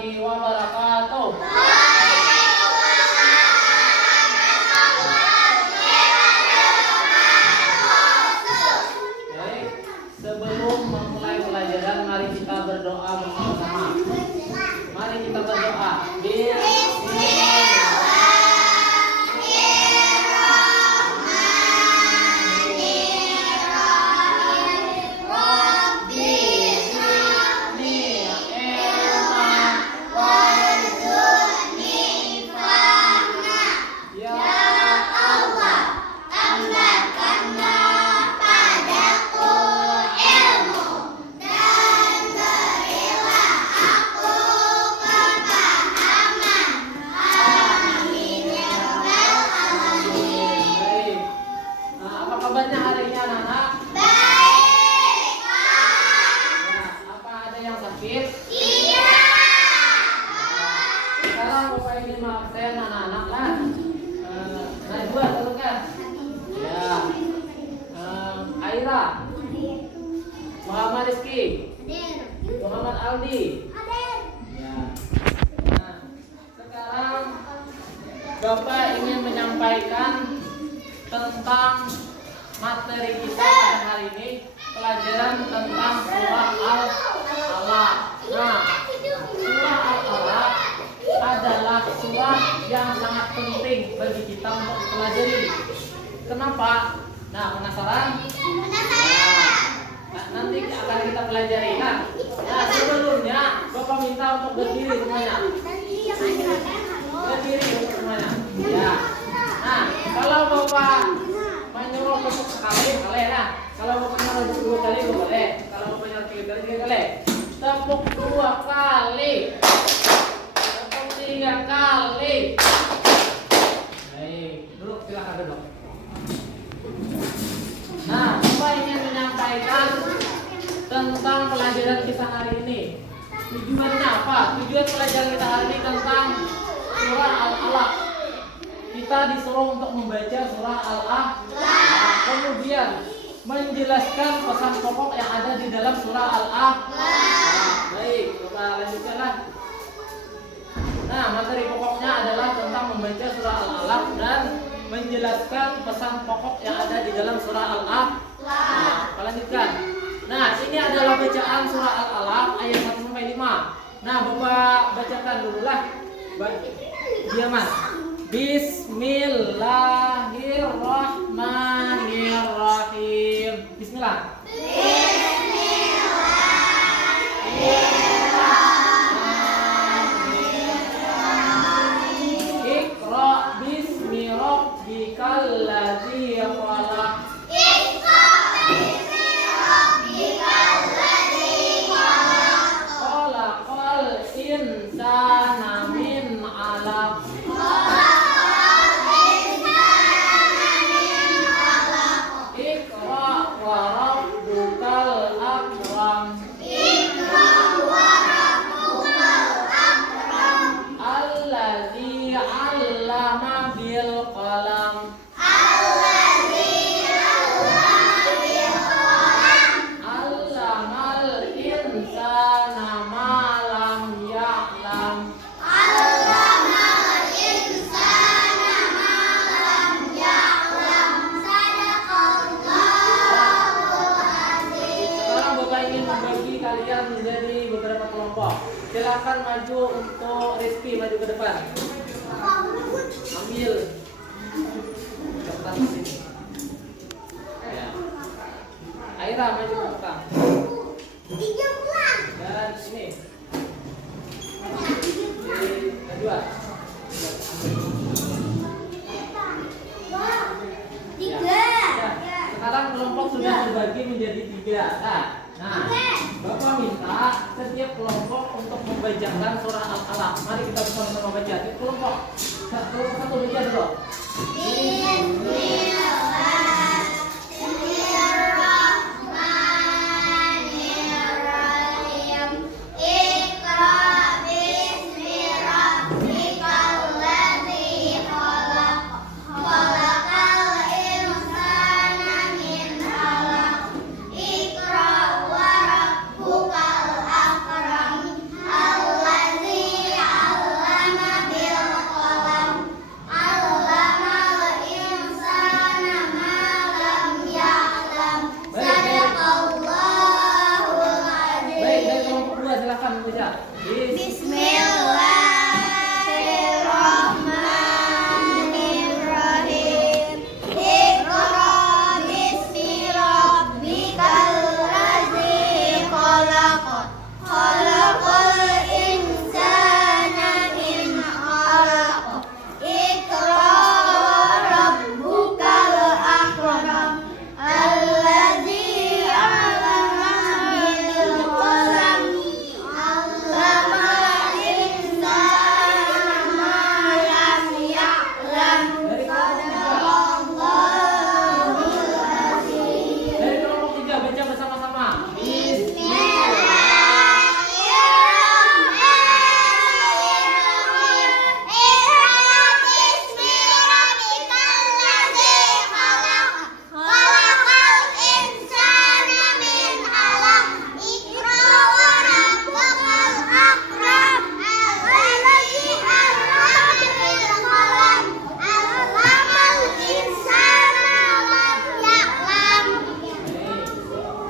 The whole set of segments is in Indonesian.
warahmatullahi wabarakatuh. Baik, sebelum memulai pelajaran, mari kita berdoa bersama-sama. Mari kita berdoa. Kabarnya hari ini anak-anak? Baik, Apa ada yang sakit? Iya. Sekarang Bapak ini absen anak-anak lah. Najwa turunkan. Ya. Aira. Muhammad Rizky. Muhammad Aldi. Ya. Nah, sekarang Bapak ingin menyampaikan tentang materi kita pada hari ini, pelajaran tentang surah Al-Alaq. Nah, surah Al-Alaq adalah surah yang sangat penting bagi kita untuk dipelajari. Kenapa? Nah, penasaran? Nah, nanti akan kita pelajari. Nah, sebelumnya Bapak minta untuk berdiri semuanya. Berdiri untuk semuanya. Ya. Nah, kalau Bapak menyuruh tepuk sekali, boleh lah. Kalau Bapak menyuruh dua kali, boleh. Kalau Bapak menyuruh tiga kali. Tepuk 2 kali. Tepuk 3 kali. Baik, duduk, silakan duduk. Nah, Bapak ingin menyampaikan tentang pelajaran kita hari ini. Tujuannya apa? Tujuan pelajaran kita hari ini tentang surah Al-Alaq. Kita disuruh untuk membaca surah Al-Alaq, kemudian menjelaskan pesan pokok yang ada di dalam surah Al-Alaq. Baik, kita lanjutkanlah. Nah, materi pokoknya adalah tentang membaca surah Al-Alaq dan menjelaskan pesan pokok yang ada di dalam surah Al-Alaq. Nah, kita lanjutkan. Nah, ini adalah bacaan surah Al-Alaq ayat 1 sampai 5. Nah, Bapak bacakan dulu lah. Dia Mas. Bismillahirrahmanirrahim. Bismillah. Iqra bismi rabbikal ladzi khalaq. Khalaqal insana min 'alaq. Iqra wa rabbukal akram. Alladzi 'allama bil qalam. 'Allamal insana ma lam ya'lam. Sekarang Bapak ingin membagi kalian menjadi beberapa kelompok. Silakan maju untuk Rizky, maju ke depan. Ambil kertas di sini. Ya. Aira maju ke belakang. Dan ini. Kedua. Ya. Sekarang kelompok sudah terbagi menjadi 3. Nah, Bapak minta setiap kelompok untuk membacakan surah Al-Alaq. Mari kita bersama-sama baca. Setiap kelompok satu baca dulu. Iqra wa rabbukal akram. Bismillahirrahmanirrahim. Iqra bismi rabbikal ladzi khalaq. Khalaqal insana min 'alaq. Iqra wa rabbukal akram. Alladzi 'allama bil qalam. 'Allamal insana ma lam ya'lam. Sadaqallahul azim. Dari kelompok 3 baca bersama-sama.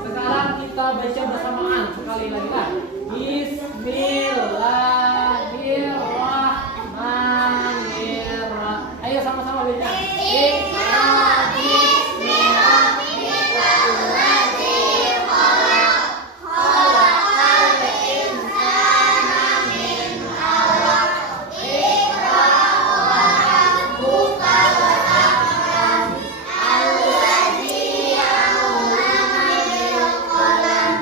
Sekarang kita baca bersamaan sekali lagi lah. Bismillahirrahmanirrahim. Ayo sama-sama baca. Iqra bismi rabbikal ladzi khalaq. Khalaqal insana min 'alaq. Iqra wa rabbukal akram. Alladzi 'allama bil qalam.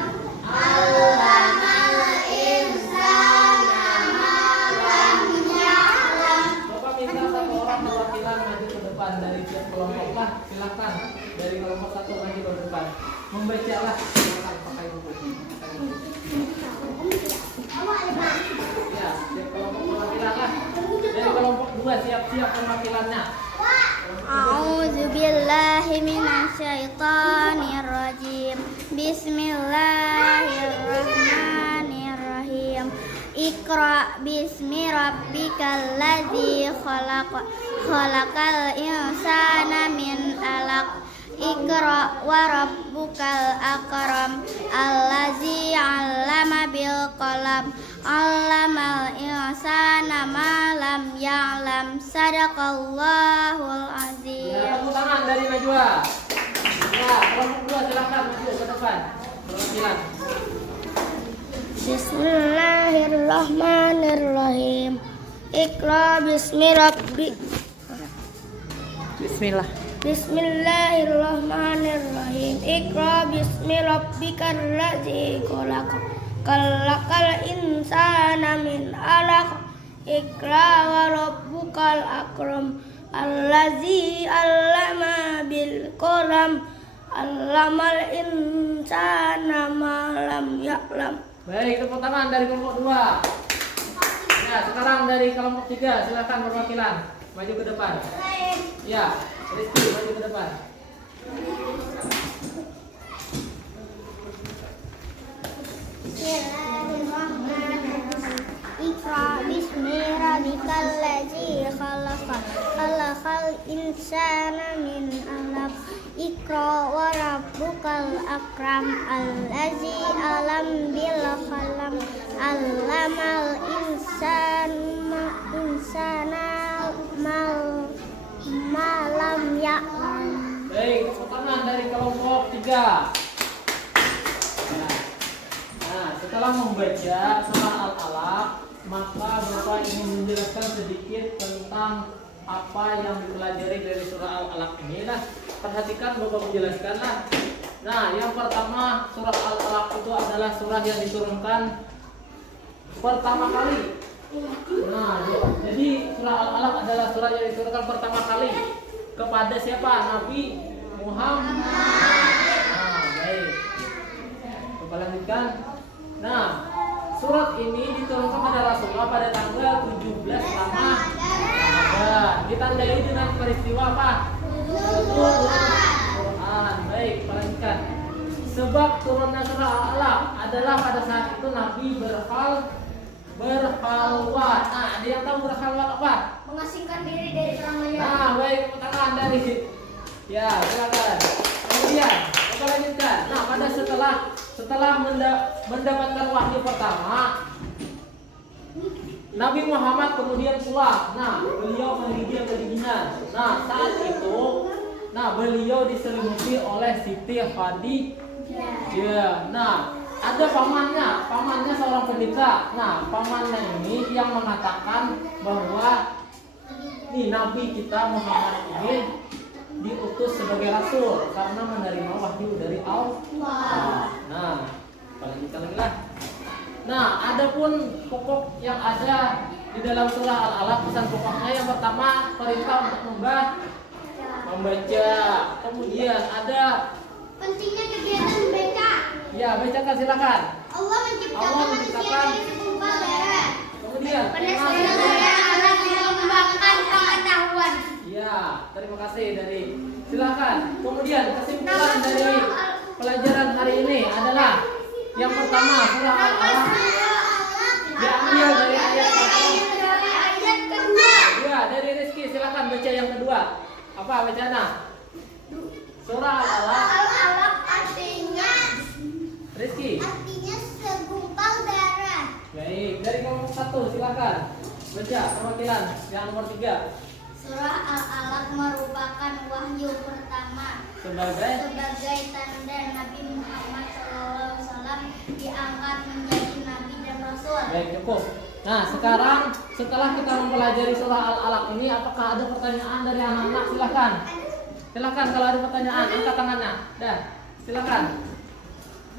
'Allamal insana ma lam ya'lam. Bapak minta satu orang perwakilan maju ke depan dari tiap kelompok lah. Silakan dari kelompok 1 maju ke depan. Membacalah. Silakan pakai buku. Ya, tiap kelompok perwakilan lah. Dari kelompok 2 siap-siap perwakilannya. A'udzu billahi minasyaitonir rajim. Bismillahirrahmanirrahim. Iqra bismi rabbikal ladzi khalaq. Khalaqal insana min 'alaq. Iqra wa rabbukal akram. Allazi 'allama bil qalam. 'Allamal insana ma lam ya'lam. Sadaqallahul azim. Ya, tepuk tangan dari Najwa. Ya, kelompok 2 silakan maju ke depan. Perwakilan. Bismillahirrahmanirrahim. Iqra bismi rabbik. Bismillah. Bismillahirrahmanirrahim. Iqra bismi rabbikal ladzi khalaq. Khalaqal insana min 'alaq. Iqra wa rabbukal akram. Allazi 'allama bil qalam. 'Allamal insana ma lam ya'lam. Baik, tepuk tangan dari kelompok 2. Ya, sekarang dari kelompok 3 silakan perwakilan maju ke depan. Ya, Rizky maju ke depan. Bismillahirrahmanirrahim. Iqra bismi rabbikal ladzi khalaq. Khalaqal insana min 'alaq. Iqra wa rabbukal akram. Allazi 'allama bil qalam. 'Allamal insana ma lam ya'lam. Baik, tepuk tangan dari kelompok 3. Nah, setelah membaca surah Al-Alaq, maka Bapak ingin menjelaskan sedikit tentang apa yang dipelajari dari surah Al-Alaq ini. Nah, perhatikan Bapak menjelaskanlah. Nah, yang pertama, surah Al-Alaq itu adalah surah yang diturunkan pertama kali. Nah, jadi surah Al-Alaq adalah surah yang diturunkan pertama kali kepada siapa? Nabi Muhammad. Nah, baik. Bapak lanjutkan. Nah, surat ini diturunkan pada Rasulullah pada tanggal 17 Ramadan. Ditandai dengan peristiwa apa? Quran. Baik, lanjutkan. Sebab turunnya surah Al-Alaq adalah pada saat itu Nabi berhalwat. Nah, ada yang tahu berhalwat apa? Mengasingkan diri dari ramaian. Nah, baik, tangan dari. Ya, silakan. Kemudian, kita lanjutkan. Nah, pada setelah mendapatkan wahyu pertama, Nabi Muhammad kemudian pulang. Nah, beliau menggigil kedinginan. Nah, saat itu, beliau diselimuti oleh Siti Khadijah. Nah, ada pamannya seorang pendeta. Nah, pamannya ini yang mengatakan bahwa Nabi kita Muhammad ini diutus sebagai rasul karena menerima wahyu dari Allah. Nah, lanjutkan lagi lah. Nah, adapun pokok yang ada di dalam surah Al-Alaq, pesan pokoknya yang pertama perintah untuk membaca. Kemudian ada Pentingnya kegiatan baca. ya, bacakan silakan. Allah menciptakan manusia dari segumpal darah. Kemudian Penasaran alat mengembangkan pengetahuan. ya, terima kasih dari silakan. Kemudian kesimpulan dari pelajaran hari ini adalah yang pertama surah Al-Alaq diambil dari ayat 1. kedua. Ya, dari Rizky silakan baca yang kedua. Apa bacanya? Surah Al-Alaq. Al-alaq artinya Rizky. segumpal darah. Baik, dari kelompok 1 silakan baca perwakilan yang nomor 3 Surah Al-Alaq merupakan wahyu pertama sebagai tanda Nabi Muhammad SAW diangkat menjadi nabi dan rasul. baik, cukup. Nah, sekarang setelah kita mempelajari surah Al-Alaq ini, apakah ada pertanyaan dari anak-anak? Silakan. Silakan kalau ada pertanyaan, angkat tangannya. Dah, silakan.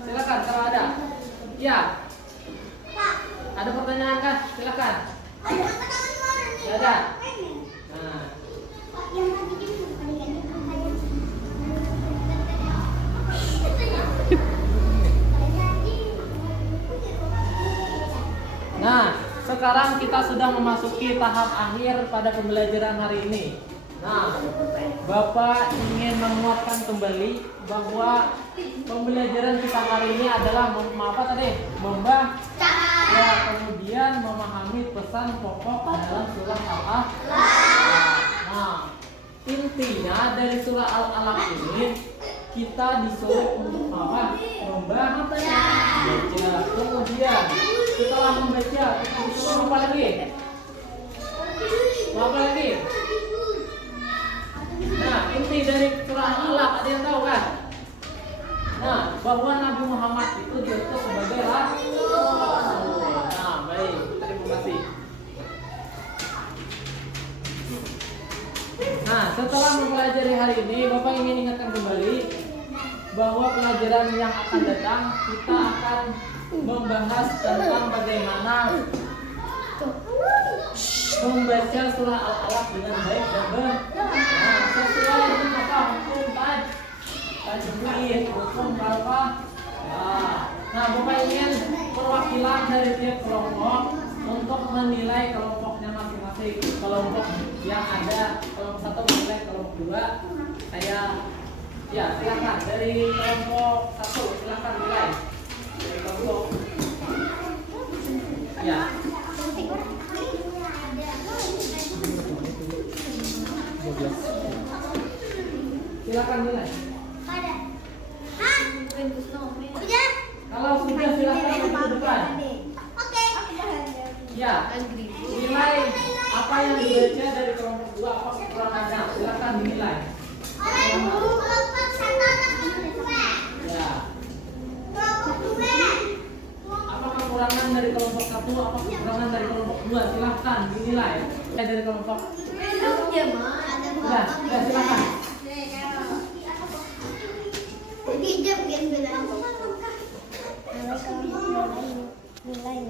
Silakan kalau ada. Ya. Ada pertanyaan kan? Silakan. Ya, ada. Nah, Nah, sekarang kita sudah memasuki tahap akhir pada pembelajaran hari ini. Nah, Bapak ingin menguatkan kembali bahwa pembelajaran kita hari ini adalah membaca, ya, kemudian memahami pesan pokok dalam surah Al-Alaq. Nah, intinya dari surah Al-Alaq ini kita disuruh untuk membaca. Kemudian setelah membaca, kita disuruh apa lagi? Apa lagi? Nah, inti dari surah Al-Alaq ada yang tahu kan? Nah, bahwa Nabi Muhammad itu diutus sebagai rasul. Nah, baik, terima kasih. Nah, setelah mempelajari hari ini, Bapak ingin ingatkan kembali bahwa pelajaran yang akan datang kita akan membahas tentang bagaimana membaca surah Al-Alaq dengan baik dan benar. Nah, sesuai dengan apa hukum tajwid, hukum apa? Nah, Bapak ingin perwakilan dari tiap kelompok untuk menilai kelompoknya masing-masing. Kelompok yang ada, kelompok 1 menilai kelompok 2. Saya ya, silakan dari kelompok 1 silakan nilai. Dari kelompok ya. Silakan nilai. Kalau sudah silakan ke depan. Oke. Ya, nilai apa yang dibaca dari kelompok 2, apa kekurangannya? Silakan dinilai. Ya. Apa kekurangan dari kelompok 1, apa kekurangan dari kelompok 2? Silakan dinilai. Dari kelompok. Ya, silakan. Nilai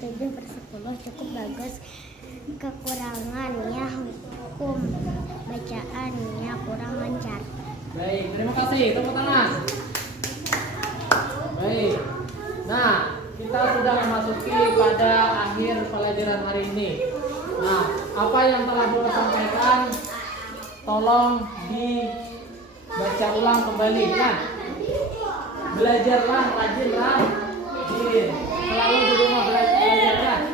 7/10 cukup bagus. Kekurangannya hukum bacaannya kurang lancar. Baik, terima kasih. Tepuk tangan. Baik. Nah, kita sudah memasuki pada akhir pelajaran hari ini. Nah, apa yang telah Bapak sampaikan tolong dibaca ulang kembali kan? Belajarlah, rajinlah, selalu di rumah belajar kan?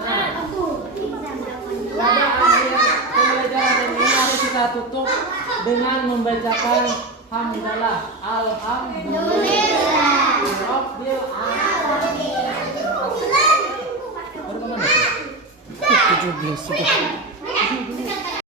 Nah, pada akhir pembelajaran ini mari kita tutup dengan membacakan hamdalah, alhamdulillah, rabbil alamin. 17. Sige.